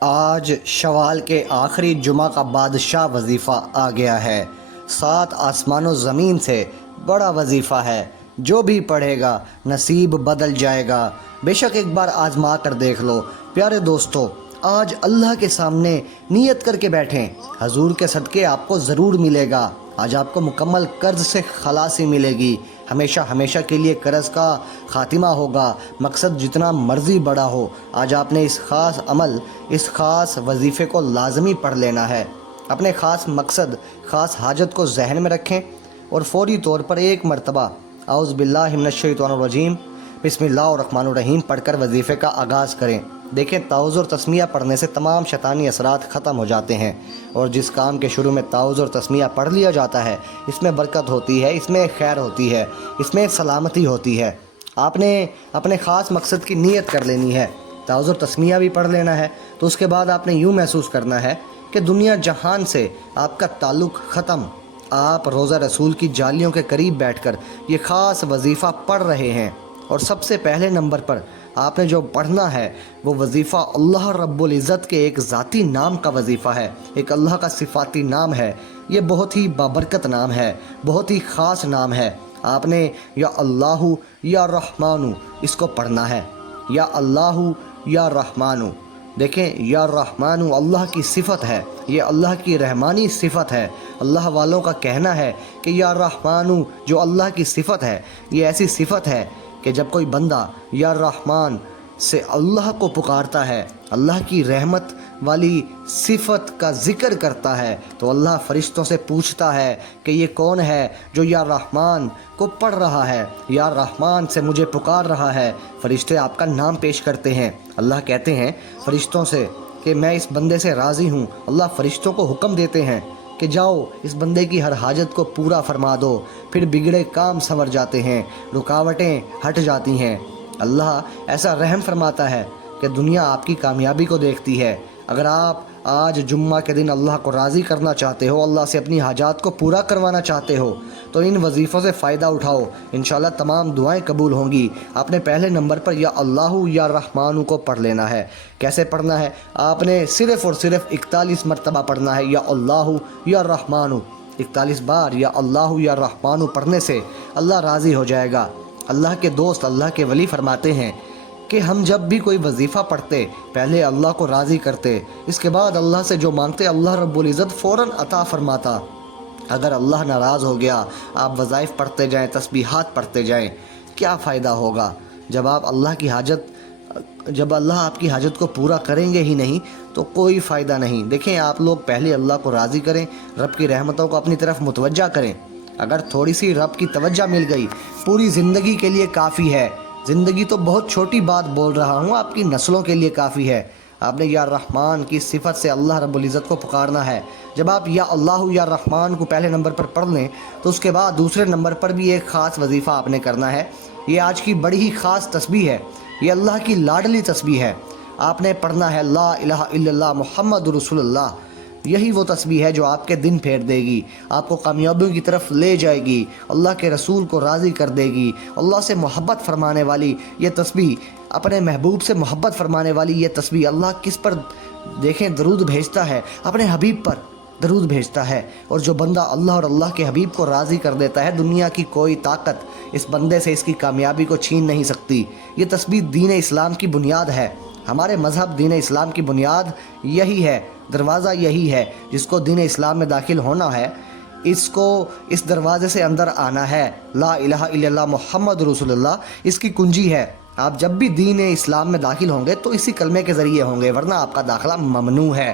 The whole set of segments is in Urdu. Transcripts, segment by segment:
آج شوال کے آخری جمعہ کا بادشاہ وظیفہ آ گیا ہے۔ 7 آسمان و زمین سے بڑا وظیفہ ہے۔ جو بھی پڑھے گا نصیب بدل جائے گا۔ بے شک ایک بار آزما کر دیکھ لو۔ پیارے دوستو، آج اللہ کے سامنے نیت کر کے بیٹھیں، حضور کے صدقے آپ کو ضرور ملے گا۔ آج آپ کو مکمل قرض سے خلاصی ملے گی۔ ہمیشہ ہمیشہ کے لیے قرض کا خاتمہ ہوگا۔ مقصد جتنا مرضی بڑا ہو، آج آپ نے اس خاص عمل، اس خاص وظیفے کو لازمی پڑھ لینا ہے۔ اپنے خاص مقصد، خاص حاجت کو ذہن میں رکھیں اور فوری طور پر ایک مرتبہ اعوذ باللہ من الشیطان الرجیم بسم اللہ الرحمن الرحیم پڑھ کر وظیفے کا آغاز کریں۔ دیکھیں، تعوذ اور تسمیہ پڑھنے سے تمام شیطانی اثرات ختم ہو جاتے ہیں، اور جس کام کے شروع میں تعوذ اور تسمیہ پڑھ لیا جاتا ہے، اس میں برکت ہوتی ہے، اس میں خیر ہوتی ہے، اس میں سلامتی ہوتی ہے۔ آپ نے اپنے خاص مقصد کی نیت کر لینی ہے، تعوذ اور تسمیہ بھی پڑھ لینا ہے۔ تو اس کے بعد آپ نے یوں محسوس کرنا ہے کہ دنیا جہان سے آپ کا تعلق ختم۔ آپ روضہ رسول کی جالیوں کے قریب بیٹھ کر یہ خاص وظیفہ پڑھ رہے ہیں، اور سب سے پہلے نمبر پر آپ نے جو پڑھنا ہے وہ وظیفہ اللہ رب العزت کے ایک ذاتی نام کا وظیفہ ہے، ایک اللہ کا صفاتی نام ہے۔ یہ بہت ہی بابرکت نام ہے، بہت ہی خاص نام ہے۔ آپ نے یا اللہ یا رحمانو اس کو پڑھنا ہے، یا اللہ یا رحمانو۔ دیکھیں، یا رحمانو اللہ کی صفت ہے، یہ اللہ کی رحمانی صفت ہے۔ اللہ والوں کا کہنا ہے کہ یا رحمانو جو اللہ کی صفت ہے، یہ ایسی صفت ہے کہ جب کوئی بندہ یا رحمان سے اللہ کو پکارتا ہے، اللہ کی رحمت والی صفت کا ذکر کرتا ہے، تو اللہ فرشتوں سے پوچھتا ہے کہ یہ کون ہے جو یا رحمان کو پڑھ رہا ہے، یا رحمان سے مجھے پکار رہا ہے۔ فرشتے آپ کا نام پیش کرتے ہیں۔ اللہ کہتے ہیں فرشتوں سے کہ میں اس بندے سے راضی ہوں۔ اللہ فرشتوں کو حکم دیتے ہیں کہ جاؤ اس بندے کی ہر حاجت کو پورا فرما دو۔ پھر بگڑے کام سنور جاتے ہیں، رکاوٹیں ہٹ جاتی ہیں۔ اللہ ایسا رحم فرماتا ہے کہ دنیا آپ کی کامیابی کو دیکھتی ہے۔ اگر آپ آج جمعہ کے دن اللہ کو راضی کرنا چاہتے ہو، اللہ سے اپنی حاجات کو پورا کروانا چاہتے ہو، تو ان وظیفوں سے فائدہ اٹھاؤ۔ انشاءاللہ تمام دعائیں قبول ہوں گی۔ آپ نے پہلے نمبر پر یا اللہ یا رحمانو کو پڑھ لینا ہے۔ کیسے پڑھنا ہے؟ آپ نے صرف اور صرف 41 مرتبہ پڑھنا ہے، یا اللہ یا رحمانو۔ 41 بار یا اللہ یا رحمانو پڑھنے سے اللہ راضی ہو جائے گا۔ اللہ کے دوست، اللہ کے ولی فرماتے ہیں کہ ہم جب بھی کوئی وظیفہ پڑھتے، پہلے اللہ کو راضی کرتے، اس کے بعد اللہ سے جو مانگتے اللہ رب العزت فوراً عطا فرماتا۔ اگر اللہ ناراض ہو گیا، آپ وظائف پڑھتے جائیں، تسبیحات پڑھتے جائیں، کیا فائدہ ہوگا؟ جب اللہ آپ کی حاجت کو پورا کریں گے ہی نہیں تو کوئی فائدہ نہیں۔ دیکھیں، آپ لوگ پہلے اللہ کو راضی کریں، رب کی رحمتوں کو اپنی طرف متوجہ کریں۔ اگر تھوڑی سی رب کی توجہ مل گئی، پوری زندگی کے لیے کافی ہے۔ زندگی تو بہت چھوٹی بات بول رہا ہوں، آپ کی نسلوں کے لیے کافی ہے۔ آپ نے یا رحمان کی صفت سے اللہ رب العزت کو پکارنا ہے۔ جب آپ یا اللہ یا رحمان کو پہلے نمبر پر پڑھ لیں تو اس کے بعد دوسرے نمبر پر بھی ایک خاص وظیفہ آپ نے کرنا ہے۔ یہ آج کی بڑی ہی خاص تسبیح ہے، یہ اللہ کی لاڈلی تسبیح ہے۔ آپ نے پڑھنا ہے لا الہ الا اللہ محمد رسول اللہ۔ یہی وہ تسبیح ہے جو آپ کے دن پھیر دے گی، آپ کو کامیابیوں کی طرف لے جائے گی، اللہ کے رسول کو راضی کر دے گی۔ اللہ سے محبت فرمانے والی یہ تسبیح، اپنے محبوب سے محبت فرمانے والی یہ تسبیح، اللہ کس پر دیکھیں درود بھیجتا ہے؟ اپنے حبیب پر درود بھیجتا ہے۔ اور جو بندہ اللہ اور اللہ کے حبیب کو راضی کر دیتا ہے، دنیا کی کوئی طاقت اس بندے سے اس کی کامیابی کو چھین نہیں سکتی۔ یہ تسبیح دین اسلام کی بنیاد ہے۔ ہمارے مذہب دین اسلام کی بنیاد یہی ہے، دروازہ یہی ہے۔ جس کو دین اسلام میں داخل ہونا ہے، اس کو اس دروازے سے اندر آنا ہے۔ لا الہ الا اللہ محمد رسول اللہ اس کی کنجی ہے۔ آپ جب بھی دین اسلام میں داخل ہوں گے تو اسی کلمے کے ذریعے ہوں گے، ورنہ آپ کا داخلہ ممنوع ہے،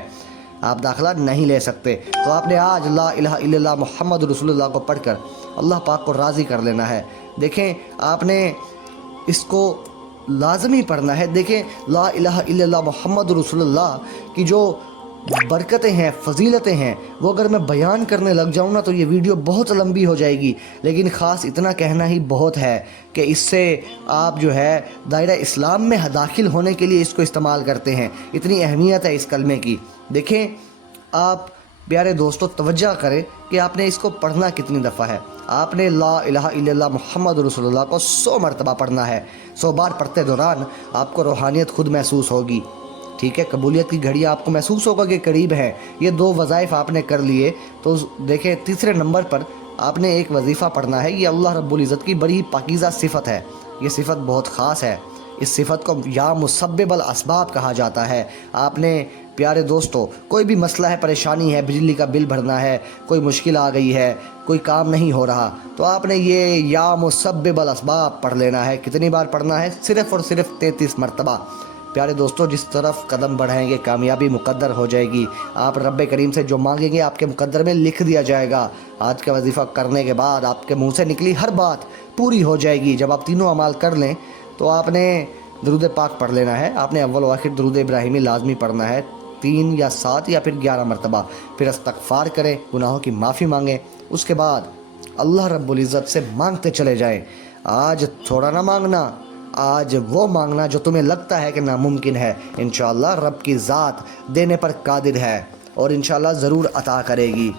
آپ داخلہ نہیں لے سکتے۔ تو آپ نے آج لا الہ الا اللہ محمد رسول اللہ کو پڑھ کر اللہ پاک کو راضی کر لینا ہے۔ دیکھیں، آپ نے اس کو لازمی پڑھنا ہے۔ دیکھیں، لا الہ الا اللہ محمد رسول اللہ کی جو برکتیں ہیں، فضیلتیں ہیں، وہ اگر میں بیان کرنے لگ جاؤں نا تو یہ ویڈیو بہت لمبی ہو جائے گی، لیکن خاص اتنا کہنا ہی بہت ہے کہ اس سے آپ جو ہے دائرہ اسلام میں داخل ہونے کے لیے اس کو استعمال کرتے ہیں۔ اتنی اہمیت ہے اس کلمے کی۔ دیکھیں، آپ پیارے دوستو توجہ کریں کہ آپ نے اس کو پڑھنا کتنی دفعہ ہے۔ آپ نے لا الہ الا اللہ محمد رسول اللہ کو 100 مرتبہ پڑھنا ہے۔ 100 بار پڑھتے دوران آپ کو روحانیت خود محسوس ہوگی، ٹھیک ہے، قبولیت کی گھڑی آپ کو محسوس ہوگا کہ قریب ہے. یہ 2 وظائف آپ نے کر لیے تو دیکھیں تیسرے نمبر پر آپ نے ایک وظیفہ پڑھنا ہے. یہ اللہ رب العزت کی بڑی پاکیزہ صفت ہے، یہ صفت بہت خاص ہے. اس صفت کو یا مسبب الاسباب کہا جاتا ہے. آپ نے پیارے دوستو کوئی بھی مسئلہ ہے، پریشانی ہے، بجلی کا بل بھرنا ہے، کوئی مشکل آ گئی ہے، کوئی کام نہیں ہو رہا، تو آپ نے یہ یا مسبب الاسباب پڑھ لینا ہے. کتنی بار پڑھنا ہے؟ صرف اور صرف 33 مرتبہ. پیارے دوستو جس طرف قدم بڑھائیں گے کامیابی مقدر ہو جائے گی. آپ رب کریم سے جو مانگیں گے آپ کے مقدر میں لکھ دیا جائے گا. آج کا وظیفہ کرنے کے بعد آپ کے منہ سے نکلی ہر بات پوری ہو جائے گی. جب آپ تینوں اعمال کر لیں تو آپ نے درود پاک پڑھ لینا ہے. آپ نے اول و آخر درود ابراہیمی لازمی پڑھنا ہے 3 یا 7 یا پھر 11 مرتبہ. پھر استغفار کریں، گناہوں کی معافی مانگیں. اس کے بعد اللہ رب العزت سے مانگتے چلے جائیں. آج تھوڑا نہ مانگنا، آج وہ مانگنا جو تمہیں لگتا ہے کہ ناممکن ہے. انشاءاللہ رب کی ذات دینے پر قادر ہے اور انشاءاللہ ضرور عطا کرے گی.